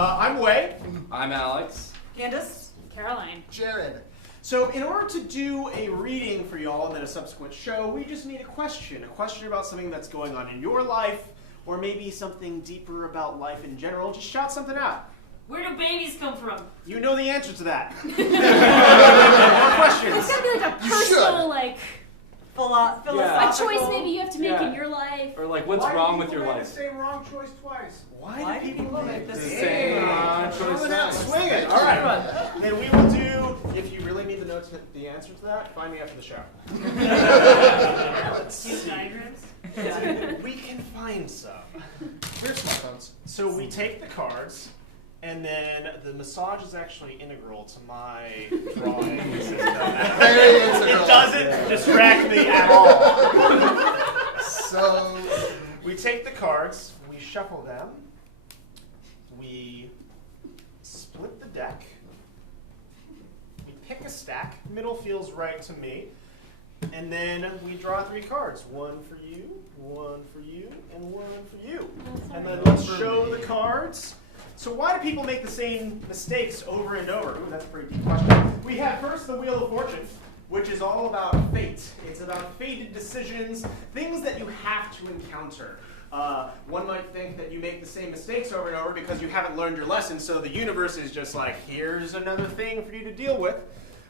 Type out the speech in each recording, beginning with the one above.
I'm Wei. I'm Alex. Candace. Caroline. Jared. So in order to do a reading for y'all and then a subsequent show, we just need a question about something that's going on in your life, or maybe something deeper about life in general. Just shout something out. Where do babies come from? You know the answer to that. More questions. It's gotta be like a personal, like, philosophical. a choice maybe you have to make in your life. Or like, what's wrong with your life? Why do people make the same wrong choice twice? Why do people make the same wrong choice twice? Swing it. All right. Then we will do, if you really need the answer to that, find me after the show. Let's see. Diagrams? We can find some. Here's smartphones. So we take the cards, and then the massage is actually integral to my drawing. Very integral. It doesn't distract me at all. So We take the cards, we shuffle them, we split the deck, we pick a stack, middle feels right to me, and then we draw 3 cards. One for you, and one for you. And then let's show the cards. So why do people make the same mistakes over and over? Ooh, that's a pretty deep question. We have first the Wheel of Fortune, which is all about fate. It's about fated decisions, things that you have to encounter. One might think that you make the same mistakes over and over because you haven't learned your lesson, so the universe is just like, here's another thing for you to deal with.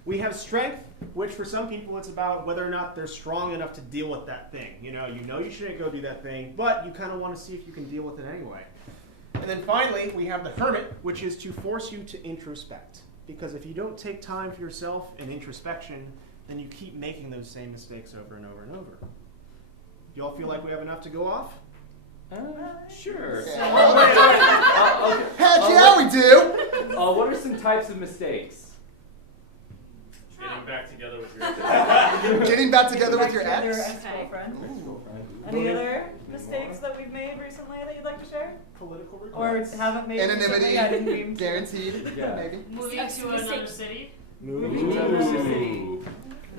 We have strength, which for some people it's about whether or not they're strong enough to deal with that thing. You know you shouldn't go do that thing, but you kind of want to see if you can deal with it anyway. And then finally, we have the Hermit, which is to force you to introspect. Because if you don't take time for yourself and introspection, then you keep making those same mistakes over and over and over. Y'all feel like we have enough to go off? Sure. heck yeah, we do. What are some types of mistakes? Getting back together with your Getting back together with your Your ex. ex-girlfriend. Any other mistakes that we've made recently that you'd like to share? Political Or regrets. haven't made recently? Anonymity, I didn't mean to. guaranteed. Yeah. Maybe. Moving Yes, to another mistakes. city? Moving to another city.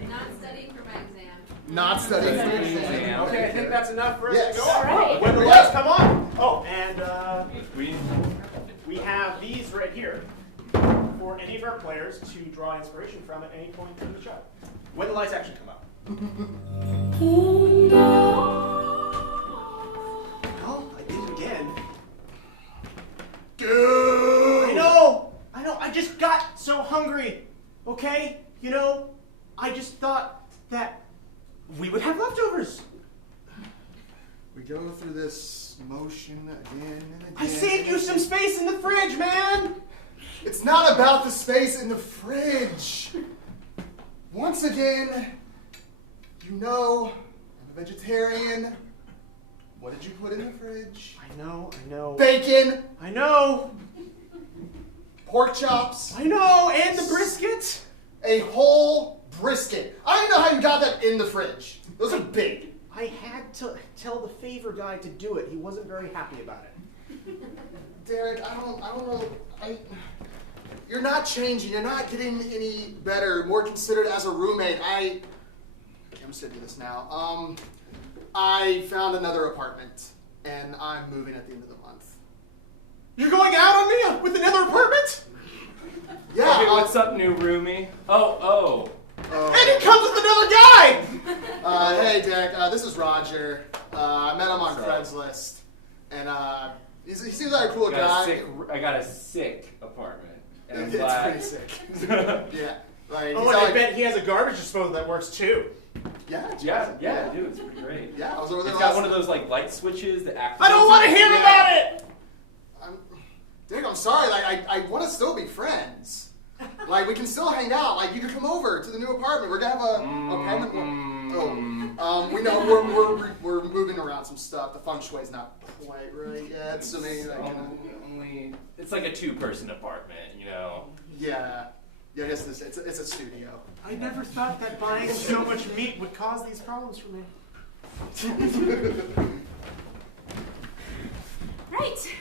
Not studying for my exam. Not studying for your Exam. exam. Okay, I think that's enough for us Yes. to go. All right. When the Here we lights go. come on. Oh, and We we have these right here for any of our players to draw inspiration from at any point in the show. When the lights actually come up. Well, I did it again. I know. I just got so hungry. Okay? I just thought that we would have leftovers. We go through this motion again and again. I saved you some space in the fridge, man. It's not about the space in the fridge. Once again, I'm a vegetarian. What did you put in the fridge? I know. Bacon, I know. pork chops, I know, and the brisket. a whole brisket. I don't even know how you got that in the fridge. Those are big. I had to tell the favor guy to do it. He wasn't very happy about it. Derek, I don't know. You're not changing. You're not getting any better, more considered as a roommate. I'm just gonna do this now. I found another apartment, and I'm moving at the end of the month. You're going out on me with another apartment? Yeah. Hey, what's up, new roomie? Oh. And he comes with another guy! Hey, Derek. This is Roger. I met him on What's up? Craigslist, and he seems like a cool I guy. got a sick apartment. And I'm It's glad. pretty sick. Yeah. Like, Oh, he's and I like, bet he has a garbage disposal that works too. Yeah, dude, it's pretty great. Yeah, I was over there It's got last one of those like light switches that activates. I don't want to hear about it! Derek, I'm sorry. Like, I want to still be friends. Like, we can still hang out. Like, you can come over to the new apartment. We're gonna have a apartment. We know we're moving around some stuff. The feng shui's not quite right yet. So maybe like, It's like a 2-person apartment, yeah. I guess it's a studio. I never thought that buying so much meat would cause these problems for me. Right.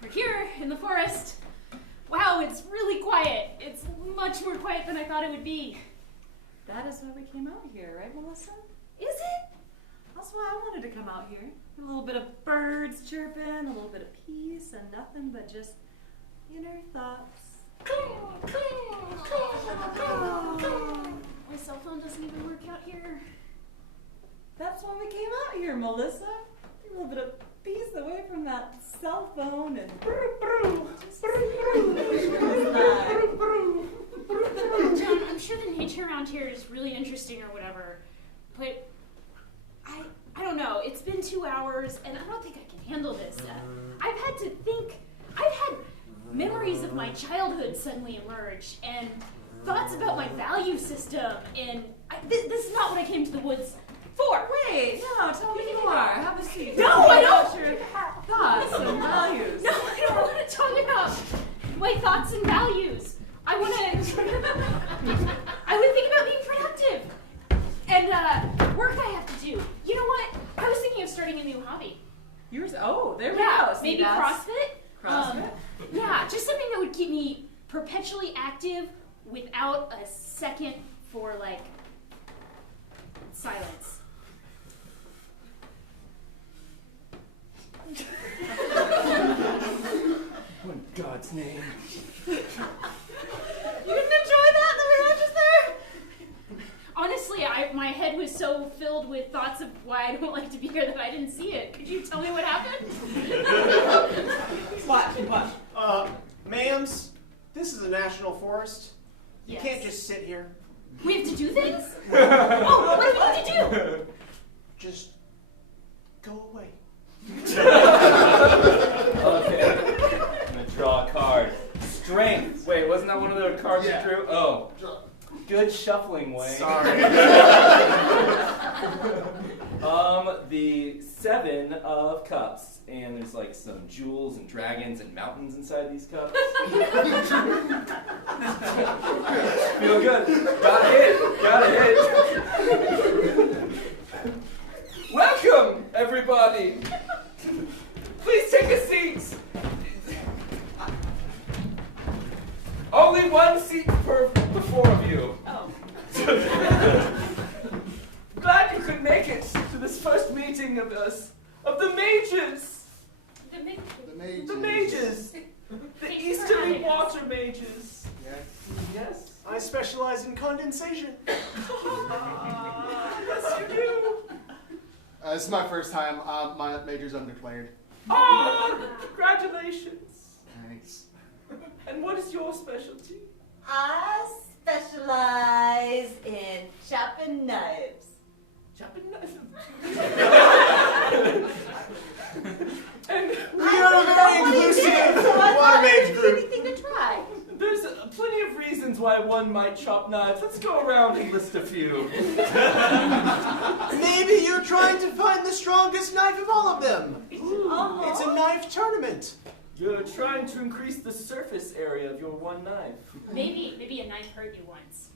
We're here in the forest. Wow, it's really quiet. It's much more quiet than I thought it would be. That is why we came out here, right, Melissa? Is it? That's why I wanted to come out here. A little bit of birds chirping, a little bit of peace, and nothing but just Inner thoughts. My cell phone doesn't even work out here. That's why we came out here, Melissa. A little bit of peace away from that cell phone and. John, I'm sure the nature around here is really interesting or whatever, but I don't know. It's been 2 hours, and I don't think I can handle this. I've had to think. I've had memories of my childhood suddenly emerge, and thoughts about my value system, and this is not what I came to the woods for. Wait, no, tell me more. Have a seat. No, I don't. Your thoughts and values. No, I don't want to talk about my thoughts and values. I would think about being productive and work I have to do. You know what? I was thinking of starting a new hobby. Yours? Oh, there we Yeah, go. See, maybe that's- CrossFit. CrossFit? Yeah, just something that would keep me perpetually active without a second for like silence. In God's name. You didn't enjoy that we were just there? Honestly, my head was so filled with thoughts of why I don't like to be here that I didn't see it. Could you tell me what happened? What? Ma'ams, this is a national forest. You Yes. can't just sit here. We have to do things? Oh, what do we need to do? Just go away. Okay. I'm gonna draw a card. Strength. Wait, wasn't that one of the cards Yeah. you drew? Oh. Good shuffling, Wayne. Sorry. The 7 of cups. And there's like some jewels and dragons and mountains inside these cups. Feel good. Got a hit. Welcome, everybody. Please take a seat. Only one seat for the 4 of you. Oh. Glad you could make it to this first meeting of the mages. The mages. The easterly water mages. Yes. I specialize in condensation. Yes, you do. This is my first time. My major's undeclared. Oh, congratulations. Thanks. And what is your specialty? I specialize in chopping knives. Chopping knives. And We are a very inclusive water mage group. Anything to try. there's plenty of reasons why one might chop knives. Let's go around and list a few. Maybe you're trying to find the strongest knife of all of them. Uh-huh. It's a knife tournament. You're trying to increase the surface area of your one knife. Maybe a knife hurt you once.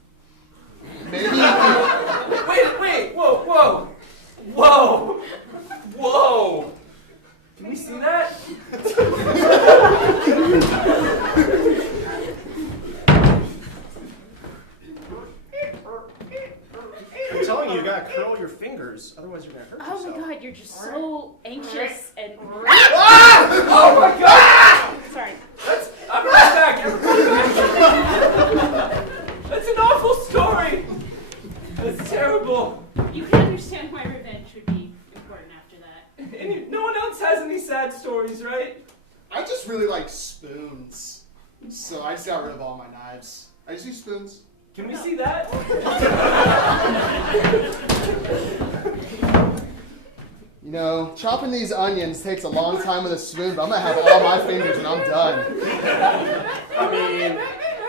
Maybe. Wait, whoa. Can we see that? I'm telling you, you gotta curl your fingers, otherwise you're gonna hurt Oh yourself. my god, you're just so anxious and. Oh my God! Sorry. I'm right back. That's an awful story. That's terrible. You can understand why revenge would be important after that. And no one else has any sad stories, right? I just really like spoons. So I just got rid of all my knives. I just use spoons. Can we see that? You know, chopping these onions takes a long time with a spoon, but I'm gonna have all my fingers and I'm done. I mean,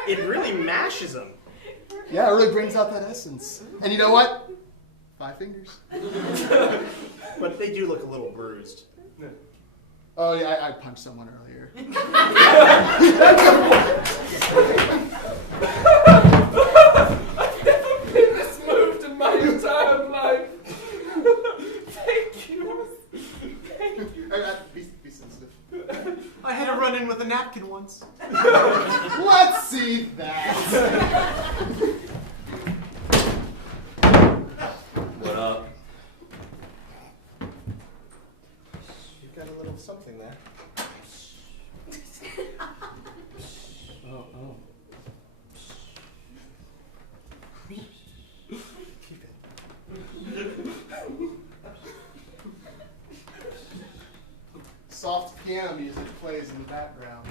it really mashes them. Yeah, it really brings out that essence. And you know what? 5 fingers. But they do look a little bruised. Oh yeah, I punched someone earlier. I've never been this moved in my entire life. Thank you. Be sensitive. I had a run-in with a napkin once. Let's see that. What up? You've got a little something there. piano music plays in the background.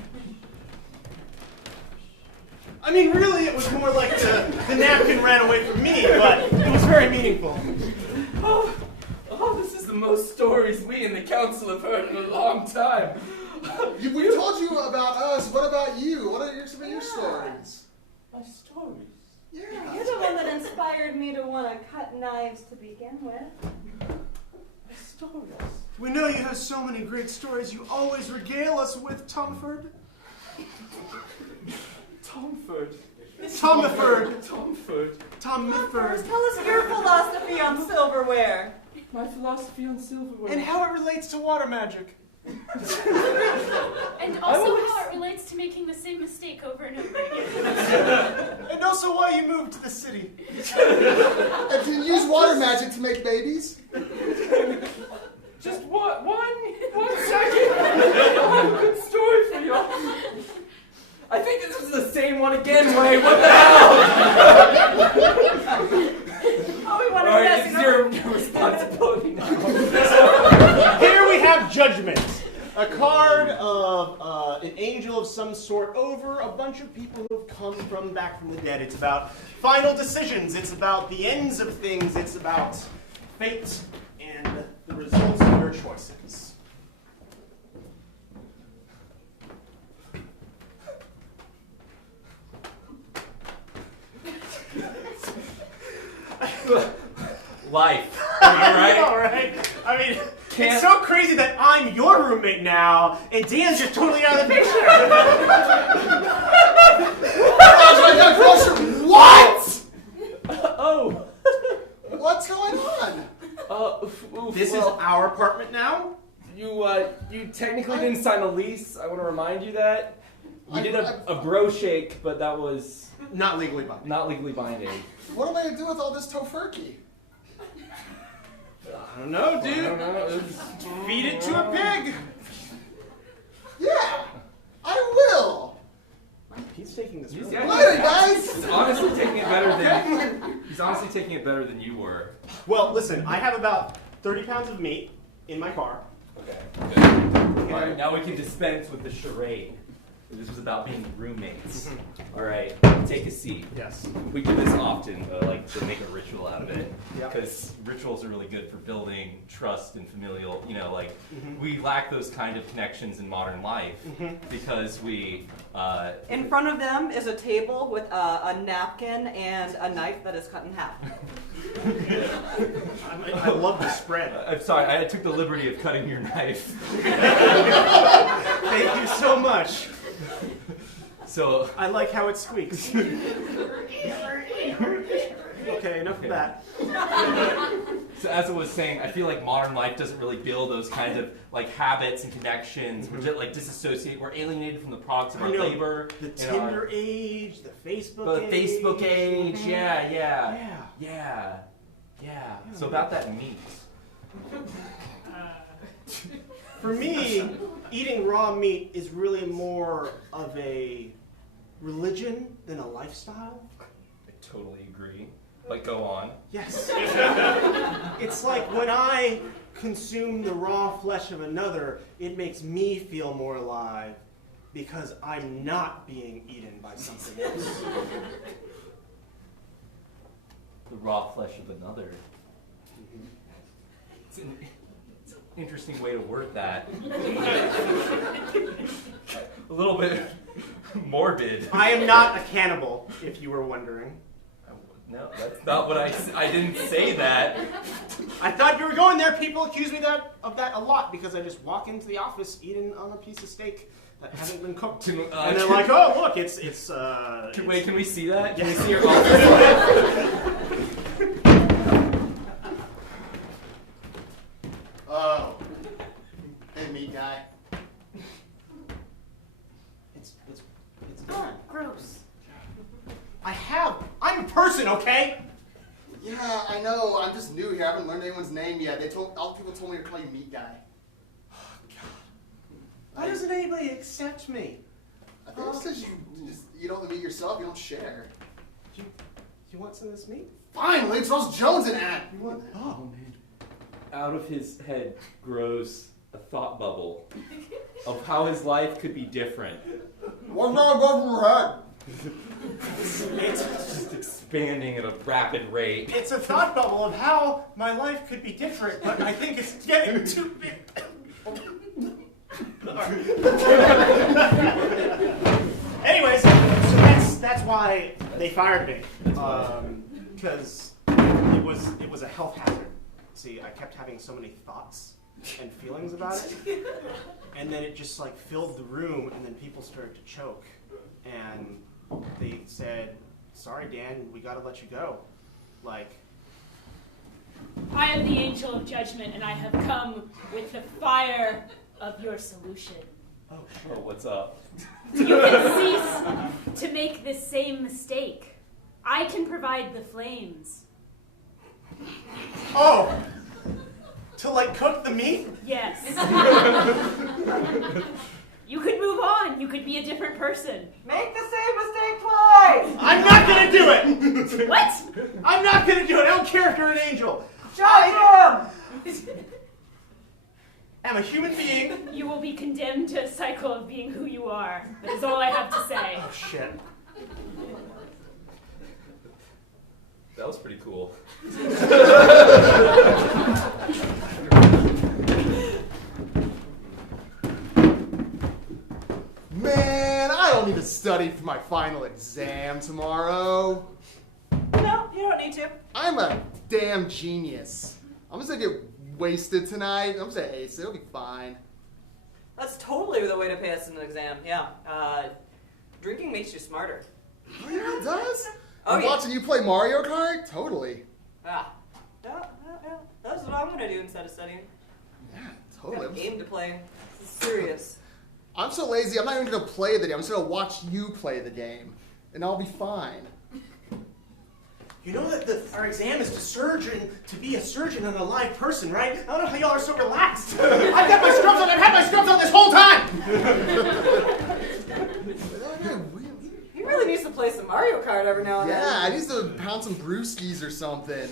I mean, really, it was more like the napkin ran away from me, but it was very meaningful. Oh, this is the most stories we in the council have heard in a long time. We told you about us. What about you? What are some of your stories? My stories? Yeah. You're the one that inspired me to want to cut knives to begin with. My stories? We know you have so many great stories you always regale us with, Tomford. Tomford. Tom Mifford. Tell us your philosophy on silverware. My philosophy on silverware. And how it relates to water magic. And also how it relates to making the same mistake over and over again. And also why you moved to the city. And can you use water magic to make babies? Just one second. I have a good story for you. I think this is the same one again, Ray. What the hell? Oh, we want to Alright, this is your responsibility now. Here we have Judgment. A card of an angel of some sort over a bunch of people who have come back from the dead. It's about final decisions. It's about the ends of things. It's about fate and the results of your choices. Life. Alright? All right. I mean, it's so crazy that I'm your roommate now, and Dan's just totally out of the picture. What? Oh. What's going on? This is our apartment now? You technically didn't sign a lease. I want to remind you that. You did a bro shake, but that was Not legally binding. not legally binding. What am I gonna do with all this tofurkey? I don't know, dude. I don't know. Feed it to a pig. Yeah, I will. He's taking this. Really Later, guys. He's honestly taking it better than you were. Well, listen, I have about 30 pounds of meat in my car. Okay. Good. All right. Now we can dispense with the charade. This was about being roommates. All right. Take a seat. Yes. We do this often, like to make a ritual out of it, Yep. because rituals are really good for building trust and familial. We lack those kind of connections in modern life because we. In front of them is a table with a napkin and a knife that is cut in half. I love the spread. I'm sorry, I took the liberty of cutting your knife. Thank you so much. So I like how it squeaks. Okay, enough of that. So as I was saying, I feel like modern life doesn't really build those kinds of like habits and connections. We're just like disassociated. We're alienated from the products of our labor. The Tinder age, the Facebook age. The Facebook age, yeah. So about that meat. For me, eating raw meat is really more of a religion than a lifestyle. I totally agree. But go on. Yes. It's like when I consume the raw flesh of another, it makes me feel more alive because I'm not being eaten by something else. The raw flesh of another. It's an interesting way to word that. A little bit morbid. I am not a cannibal, if you were wondering. No, that's not what I didn't say that. I thought you were going there. People accuse me of that a lot because I just walk into the office eating on a piece of steak that hasn't been cooked. And they're like, oh, look, it's Wait, can we see that? Can Yes. we see your office? Oh. Hey, meat guy. It's gone. Gross. I'm a person, okay? Yeah, I know. I'm just new here. I haven't learned anyone's name yet. All people told me to call you meat guy. Why doesn't anybody accept me? I think it's because you just eat all the meat yourself. You don't share. You want some of this meat? Fine, Lynch. Those Jones in at. You want? Oh man. Out of his head grows a thought bubble of how his life could be different. What's wrong above your head? It's just expanding at a rapid rate. It's a thought bubble of how my life could be different, but I think it's getting too big. Anyways, so that's why they fired me, because it was a health hazard. See, I kept having so many thoughts and feelings about it, and then it just like filled the room, and then people started to choke, and they said, "Sorry, Dan, we gotta let you go." Like, I am the angel of judgment, and I have come with the fire of your solution. Oh, sure. What's up? You can cease to make this same mistake. I can provide the flames. oh, to like cook the meat? Yes. You could move on. You could be a different person. Make the same mistake twice! I'm not gonna do it. What? I'm not gonna do it. I don't care if you're an angel. Judge him! I'm a human being. You will be condemned to a cycle of being who you are. That is all I have to say. Oh shit. That was pretty cool. Man, I don't need to study for my final exam tomorrow. No, you don't need to. I'm a damn genius. I'm just gonna get wasted tonight. I'm just gonna ace it. It'll be fine. That's totally the way to pass an exam, yeah. Drinking makes you smarter. Oh yeah, it does? Oh, I'm yeah. watching you play Mario Kart? Totally. Yeah. Yeah. That's what I'm gonna do instead of studying. Yeah, Got totally. a game to play. This is serious. I'm so lazy, I'm not even gonna play the game. I'm just gonna watch you play the game. And I'll be fine. You know that our exam is to be a surgeon and a live person, right? I don't know how y'all are so relaxed. I've got my scrubs on. I've had my scrubs on this whole time. He really needs to play some Mario Kart every now and then. Yeah, I need to pound some brewskis or something.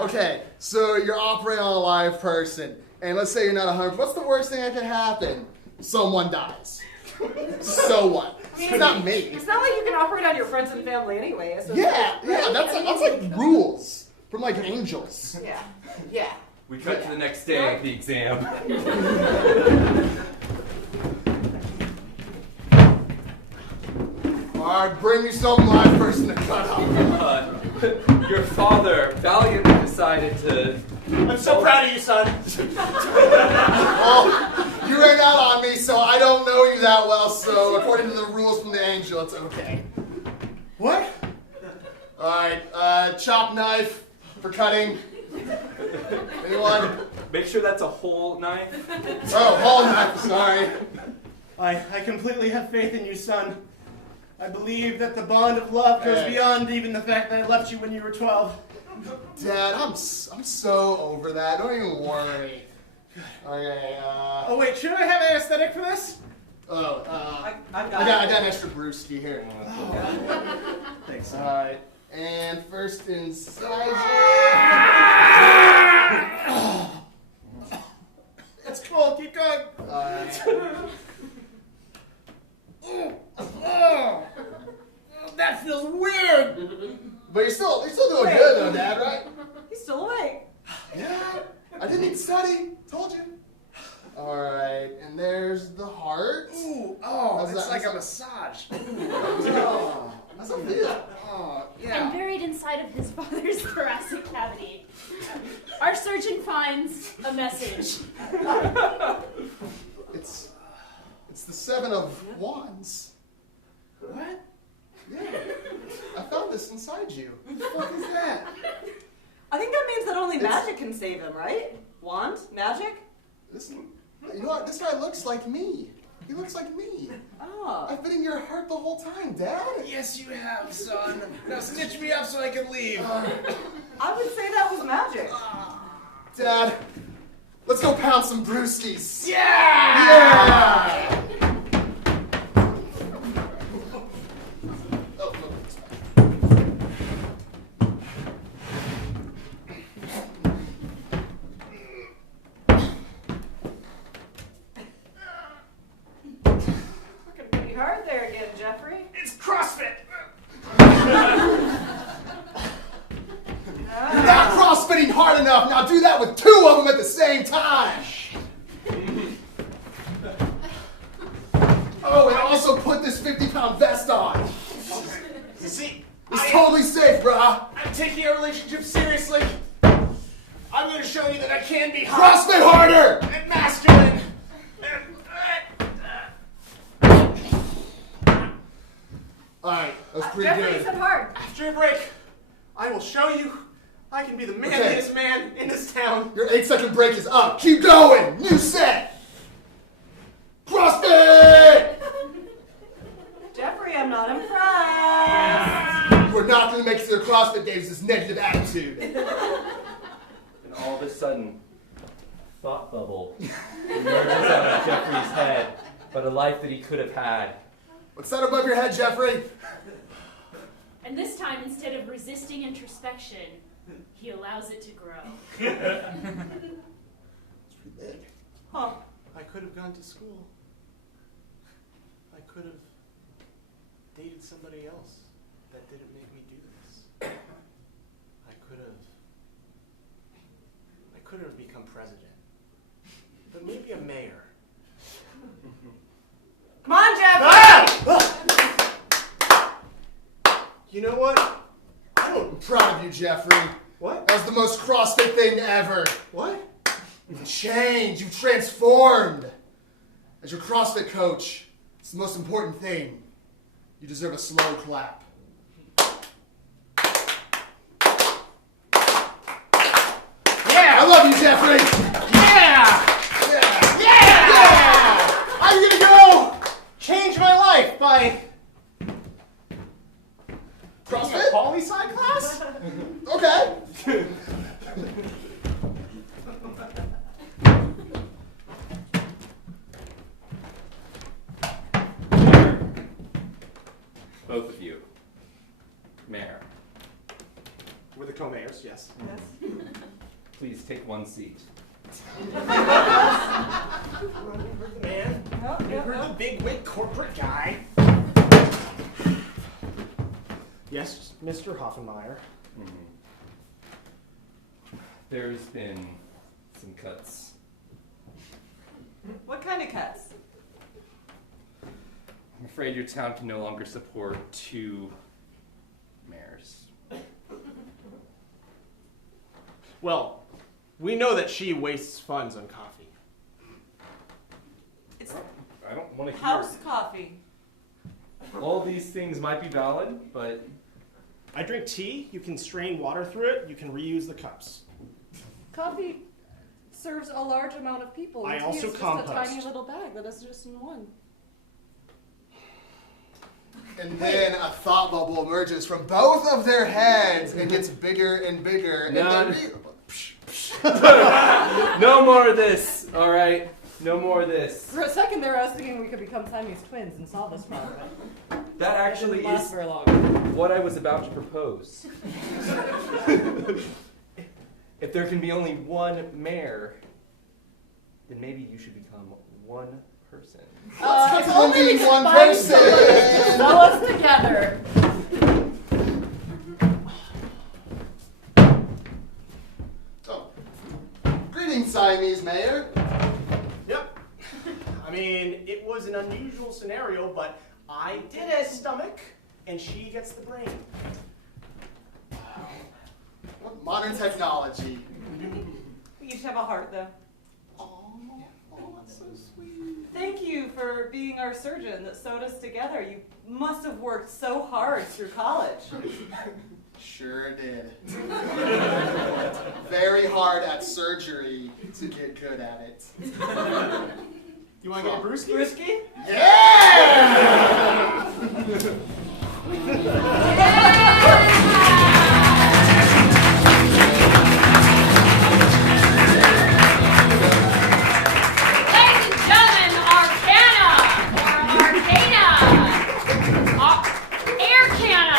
Okay, so you're operating on a live person, and let's say you're not 100. What's the worst thing that can happen? Someone dies. So what? It's not me. It's not like you can operate on your friends and family anyway. So Yeah, that's like rules from like angels. Yeah. We cut to the next day of the exam. Alright, bring me some live person to cut up. Your father valiantly decided to... I'm so proud of you, son. Well, you ran out on me, so I don't know you that well, so according to the rules from the angel, it's okay. What? Alright, chop knife for cutting. Anyone? Make sure that's a whole knife. Oh, whole knife, sorry. I completely have faith in you, son. I believe that the bond of love goes beyond even the fact that I left you when you were 12. Dad, I'm so over that. Don't even worry. Okay, Oh wait, should I have an anesthetic for this? I I got an extra brewski here. Thanks. Alright, and first incision. It's cool, keep going. That feels weird. But you're still doing good though, Dad, right? He's still awake. Yeah, I didn't need to study. Told you. Alright, and there's the heart. Ooh, it's like a massage. Oh, how's it feel? Oh, And buried inside of his father's thoracic cavity, our surgeon finds a message. It's the 7 of Wands. What? Yeah, I found this inside you. What the fuck is that? I think that means that only magic can save him, right? Wand? Magic? Listen, you know what? This guy looks like me. He looks like me. Oh. I've been in your heart the whole time, Dad. Yes, you have, son. Now stitch me up so I can leave. I would say that was magic. Dad, let's go pound some brewskis. Yeah! spitting hard enough. Now do that with 2 of them at the same time. Oh, and also put this 50-pound vest on. See, It's totally safe, brah. I'm taking our relationship seriously. I'm going to show you that I can be hot CrossFit harder! and masculine. Alright, that was pretty Jeffrey, good. said hard. After a break, I will show you I can be the manliest man in this town. Your 8-second break is up. Keep going. New set. CrossFit! Jeffrey, I'm not impressed. You are not going to make it to the CrossFit Games with this negative attitude. And all of a sudden, thought bubble emerges out of Jeffrey's head, but a life that he could have had. What's that above your head, Jeffrey? And this time, instead of resisting introspection, he allows it to grow. It's pretty big. Huh. I could have gone to school. I could have dated somebody else that didn't make me do this. I could have become president. But maybe a mayor. Come on, Jeffrey! You know what? I'm proud of you, Jeffrey. What? That was the most CrossFit thing ever. What? You've changed. You've transformed. As your CrossFit coach, it's the most important thing. You deserve a slow clap. Yeah! I love you, Jeffrey. Yeah! Yeah. Yeah! Yeah. I'm gonna go change my life by CrossFit? poli-sci class? Okay. Both of you. Mayor, We're the co-mayors, yes. please take one seat. You heard the man. You heard the big-wig corporate guy. Yes, Mr. Hoffenmeyer. There's been some cuts. What kind of cuts? I'm afraid your town can no longer support 2 mayors. Well, we know that she wastes funds on coffee. It's I don't want to hear. house coffee. All these things might be valid, but I drink tea. You can strain water through it. You can reuse the cups. Coffee serves a large amount of people. I Tea also is just compost. a tiny little bag that is just in one. And then a thought bubble emerges from both of their heads and gets bigger and bigger. No. And then no more of this, all right? No more of this. For a second there, I was thinking we could become Siamese twins and solve this problem. That actually Didn't last is very long. what I was about to propose. If there can be only one mayor, then maybe you should become one person. it's only one person. Sew us together. Oh. Greetings, Siamese Mayor. Yep. I mean, it was an unusual scenario, but I did a stomach, and she gets the brain. What modern technology. We each have a heart, though. Oh, that's so sweet. Thank you for being our surgeon that sewed us together. You must have worked so hard through college. Sure did. Very hard at surgery to get good at it. You want to get a brewski? Brisky? Yeah! Yeah!